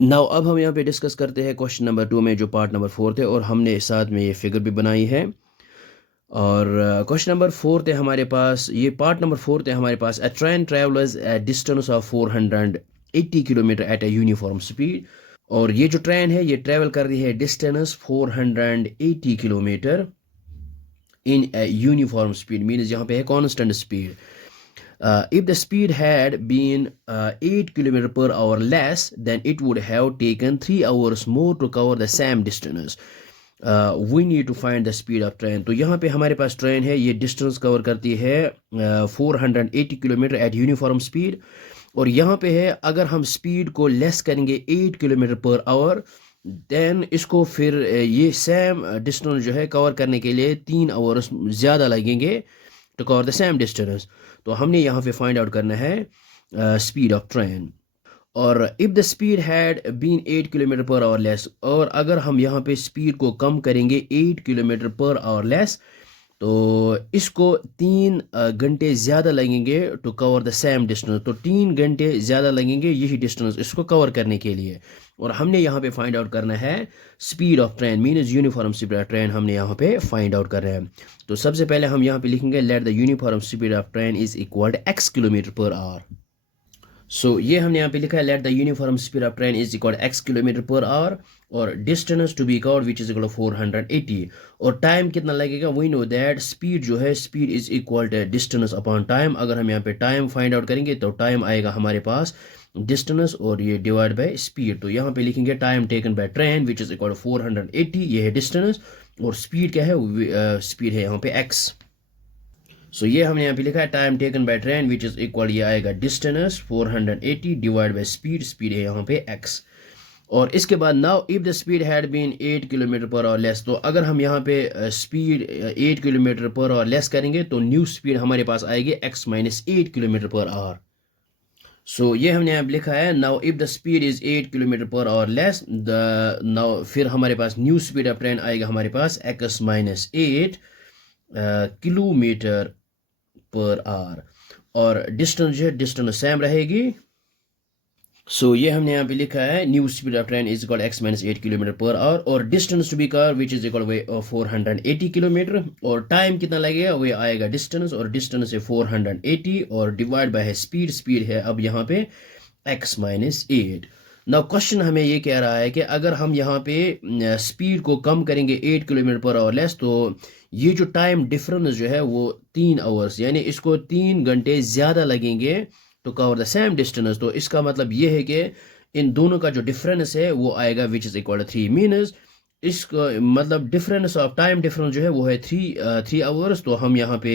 Now अब हम यहाँ पे डिस्कस करते हैं क्वेश्चन नंबर 2 में जो पार्ट नंबर 4 थे, और हमने साथ में ये फिगर भी बनाई है। और क्वेश्चन नंबर 4 थे हमारे पास, ये पार्ट नंबर 4 थे हमारे पास। A train travels a distance of 480 kilometre at a uniform speed. और ये जो ट्रेन है ये ट्रेवल कर रही है distance 480 kilometre in a uniform speed, means यहाँ पे है constant speed. If the speed had been 8 kilometer per hour less, then it would have taken 3 hours more to cover the same distance. We need to find the speed of train. तो यहाँ पे हमारे पास train है, ये distance cover करती है 480 kilometre eight uniform speed. और यहाँ पे है अगर हम स्पीड को लेस करेंगे 8 किलोमीटर पर आवर, देन इसको फिर ये सेम डिस्टेंस जो है कवर करने के लिए 3 आवर्स ज़्यादा लगेंगे to cover the same distance. तो हमने यहाँ पे फाइंड आउट करना है स्पीड ऑफ ट्रेन। और if the speed had been 8 kilometre per hour less, और अगर हम यहाँ पे स्पीड को कम करेंगे 8 किलोमीटर पर आवर लेस, तो इसको 3 घंटे ज़्यादा लगेंगे to cover the same distance. तो 3 घंटे ज़्यादा लगेंगे यही डिस्टेंस इसको कवर करने के लिए। और हमने यहाँ पे फाइंड आउट करना है speed of train, means uniform speed of train हमने यहाँ पे फाइंड आउट कर रहे हैं। तो सबसे पहले हम यहाँ पे लिखेंगे let the uniform speed of train is equal to x kilometre per hour. So ये हमने यहाँ पे लिखा है let the uniform speed of train is equal x kilometre per hour, और distance to be covered which is equal 480। और time कितना लगेगा, वी नो दैट स्पीड जो है speed is equal to distance upon time. अगर हम यहाँ पे टाइम फाइंड आउट करेंगे तो टाइम आएगा हमारे पास डिस्टेंस और ये डिवाइड बाय स्पीड। तो यहाँ पे लिखेंगे time taken by train which is equal 480, ये है डिस्टेंस, और स्पीड क्या है, स्पीड है यहाँ पे x। सो ये हमने यहाँ पे लिखा है time taken by train which is equal, ये आएगा distance 480 divide by speed, speed है यहाँ पे x। और इसके बाद now if the speed had been 8 kilometre per hour less, तो अगर हम यहाँ पे speed 8 kilometre per hour less करेंगे तो न्यू स्पीड हमारे पास आएगी x minus 8 kilometre per hour. So ये हमने यहाँ पे लिखा है now if the speed is 8 kilometre per hour less, the now फिर हमारे पास न्यू स्पीड ऑफ ट्रेन आएगा हमारे पास x minus 8 kilometre per hour. और डिस्टेंस जो है डिस्टेंस सेम रहेगी। सो ये हमने यहाँ पे लिखा है new speed of train is equal x minus 8 kilometre per hour, और distance to be cover which is equal 480 kilometre. और टाइम कितना लगेगा, वो आएगा डिस्टेंस, और डिस्टेंस है 480 और डिवाइड बाय है स्पीड, स्पीड है अब यहाँ पे x माइनस 8। नाउ क्वेश्चन हमें ये कह रहा है कि अगर हम यहाँ पे स्पीड को कम करेंगे 8 किलोमीटर पर आवर लेस, तो ये जो टाइम डिफरेंस जो है वो 3 आवर्स, यानी इसको 3 घंटे ज़्यादा लगेंगे to cover the same distance. तो इसका मतलब ये है कि इन दोनों का जो डिफरेंस है वो आएगा which is equal to 3, minus इसका मतलब डिफरेंस ऑफ टाइम डिफरेंस जो है वो है 3 आवर्स। तो हम यहाँ पे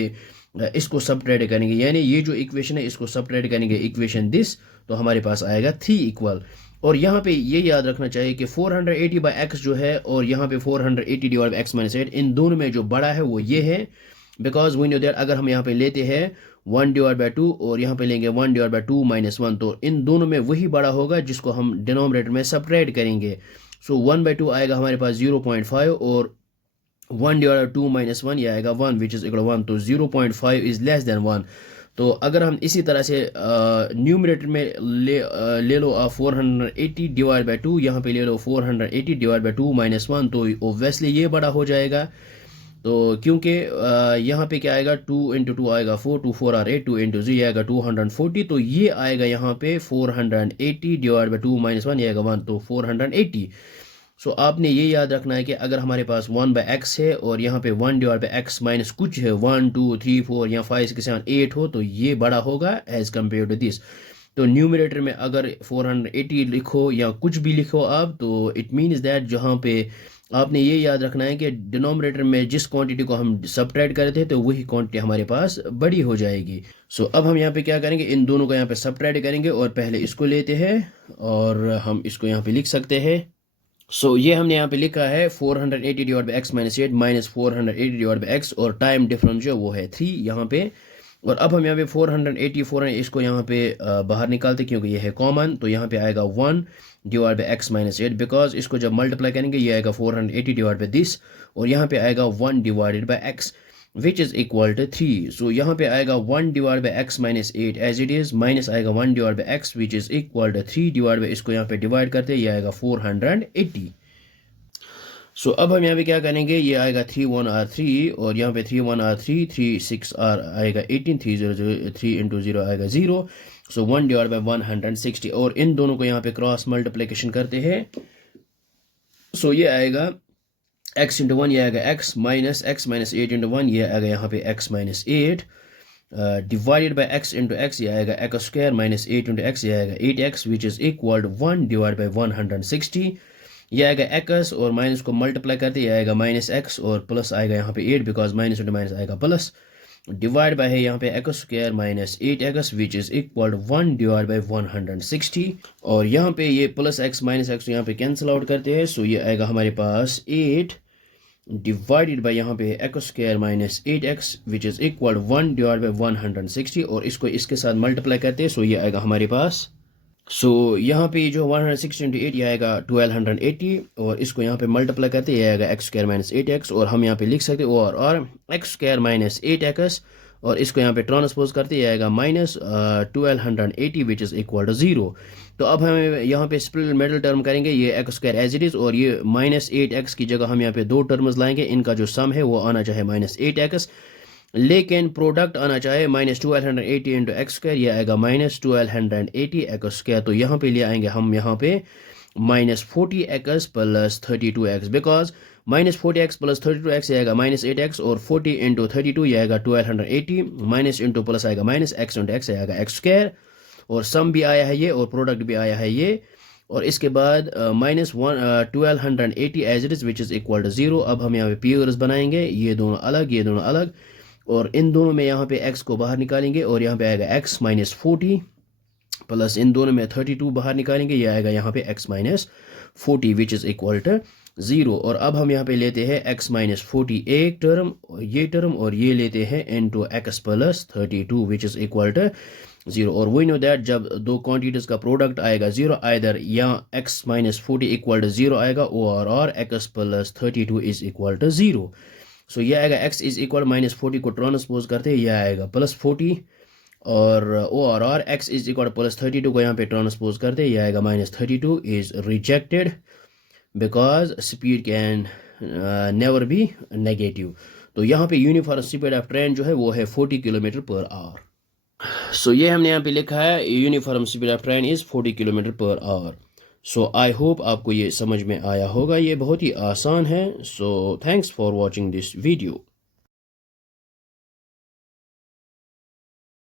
इसको सबट्रैक्ट करेंगे, यानी ये जो इक्वेशन है इसको सबट्रैक्ट करेंगे इक्वेशन दिस, तो हमारे पास आएगा 3 इक्वल। और यहाँ पे ये याद रखना चाहिए कि 480 बाई एक्स जो है और यहाँ पे 480 डिवाइड बाई एक्स माइनस 8, इन दोनों में जो बड़ा है वो ये है, बिकॉज वी नो दैट अगर हम यहाँ पे लेते हैं 1 डिवाइड बाई 2 और यहाँ पे लेंगे 1 डिवाइड बाई 2 माइनस 1, तो इन दोनों में वही बड़ा होगा जिसको हम डिनोमिनेटर में सबट्रैक्ट करेंगे। सो 1/2 आएगा हमारे पास 0.5, और 1 डिवाइड बाई 2 माइनस 1 ये आएगा 1 विच इज इक्वल 1, तो 0.5 इज लेस देन 1। तो अगर हम इसी तरह से न्यूमरेटर में ले लो 480 डिवाइड बाई 2, यहाँ पे ले लो 480 डिवाइड बाई 2 माइनस 1, तो ओब्वियसली ये बड़ा हो जाएगा। तो क्योंकि यहाँ पे क्या आएगा 2 इंटू 2 आएगा 4, 2 4 आर 8, 2 इंटू 0 आएगा 240, तो ये आएगा यहाँ पे 480 डिवाइड बाई 2 माइनस 1 ये आएगा 1, तो 480। सो आपने ये याद रखना है कि अगर हमारे पास 1 बाई एक्स है और यहाँ पे 1 डिवाइड बाई एक्स माइनस कुछ है 1 2 3 4 या 5 6 7 8 हो, तो ये बड़ा होगा एज कम्पेयर टू दिस। तो न्यूमरेटर में अगर 480 लिखो या कुछ भी लिखो आप, तो इट मीन्स दैट जहाँ पे आपने ये याद रखना है कि डिनोमिनेटर में जिस क्वांटिटी को हम सबट्रैक्ट करे थे तो वही क्वांटिटी हमारे पास बड़ी हो जाएगी। सो अब हम यहाँ पे क्या करेंगे, इन दोनों को यहाँ पे सबट्रैक्ट करेंगे और पहले इसको लेते हैं और हम इसको यहाँ पे लिख सकते हैं। सो ये हमने यहाँ पे लिखा है 480 divide by x minus 8 minus 480 divide by x, और टाइम डिफरेंस जो वो है 3 यहाँ पे। और अब हम यहाँ पे 480 इसको यहाँ पे बाहर निकालते क्योंकि ये है कॉमन, तो यहाँ पे आएगा 1 divide by x minus 8, because इसको जब मल्टीप्लाई करेंगे ये आएगा 480 डिवाइड बाई दिस, और यहाँ पे आएगा 1 divided by x. Which is equal to 3. So यहाँ पे आएगा 1 divide by x minus 8 as it is, minus आएगा 1 divide by x which is equal to 3 divide by, इसको यहाँ पे डिवाइड करते हैं, ये आएगा 480. सो अब हम यहाँ पे क्या करेंगे, ये आएगा 3 1 r 3 और यहाँ पे 3 1 r 3 3 6 r आएगा 18, 3 0 0 3 इंटू 0 आएगा 0. सो 1 डिवाइड बाई 160 और इन दोनों को यहाँ पे क्रॉस मल्टीप्लिकेशन करते हैं. सो ये आएगा x इंटू 1, ये आएगा x माइनस 8 इंटू 1, ये आएगा यहाँ पे x minus 8 divided by x into x, ये आएगा x square minus 8 into x, ये आएगा 8x which is equal to 1 divide by 160. ये आएगा x और माइनस को मल्टीप्लाई करते, ये आएगा माइनस x और प्लस आएगा यहाँ पे 8 बिकॉज माइनस इंटू माइनस आएगा प्लस, डिवाइड बाय है यहाँ पे x square minus 8x which is equal to 1 divide by 160. और यहाँ पे ये प्लस x माइनस x यहाँ पे कैंसिल आउट करते हैं. सो ये आएगा हमारे पास 8 डिवाइडेड बाई यहाँ पे x square minus 8x which is equal to 1 divide by 160 और इसको इसके साथ मल्टीप्लाई करते हैं. सो ये आएगा हमारे पास, सो यहाँ पे जो 160 इंटू 8 ये आएगा 1280 और इसको यहाँ पे मल्टीप्लाई करते ये आएगा x स्क्वायर माइनस 8x और हम यहाँ पे लिख सकते हैं और x स्क्वायर माइनस 8x और इसको यहाँ पे ट्रांसपोज करते ये आएगा minus 1280 which is equal to 0. तो अब हम यहाँ पे स्प्लिट मिडिल टर्म करेंगे, ये x square as it is और ये माइनस 8x की जगह हम यहाँ पे दो टर्म्स लाएंगे, इनका जो सम है वो आना चाहे माइनस 8x, लेकिन प्रोडक्ट आना चाहे माइनस 1280 इंटू एक्स स्क्वायर, ये आएगा माइनस 1280 एक्स स्क्वायर. तो यहाँ पे ले आएंगे हम यहाँ पे minus 40x plus 32x because minus 40x plus 32x आएगा माइनस 8x और 40 इंटू 32 ये आएगा 1280 माइनस इंटू प्लस आएगा माइनस x इंटू x आएगा एक्स स्क्वायर और सम भी आया है ये और प्रोडक्ट भी आया है ये और इसके बाद minus 1280 as it is which is equal to 0. अब हम यहाँ पे पेयर्स बनाएंगे, ये दोनों अलग ये दोनों अलग और इन दोनों में यहाँ पे x को बाहर निकालेंगे और यहाँ पे आएगा x माइनस 40 प्लस इन दोनों में 32 बाहर निकालेंगे, ये आएगा यहाँ पे x minus 40 which is equal to 0. और अब हम यहाँ पे लेते हैं x माइनस 40 एक टर्म और ये लेते हैं into x plus 32 which is equal to 0. और वी नो दैट जब दो क्वांटिटीज़ का प्रोडक्ट आएगा 0 आइदर यहाँ x माइनस 40 इक्वल टू 0 आएगा और x plus 32 is equal to 0. So ये आएगा x इज इक्वल माइनस 40 को ट्रांसपोज करते हैं, यह आएगा प्लस 40 और x इज इक्वल प्लस 32 को यहाँ पे ट्रांसपोज करते हैं, यह आएगा minus 32 is rejected because speed can never be negative. तो यहाँ पे यूनिफॉर्म स्पीड ऑफ ट्रेन जो है वो है 40 किलोमीटर पर आवर. सो ये हमने यहाँ पे लिखा है uniform speed of train is 40 kilometre per hour. So I hope आपको ये समझ में आया होगा, ये बहुत ही आसान है. So thanks for watching this video.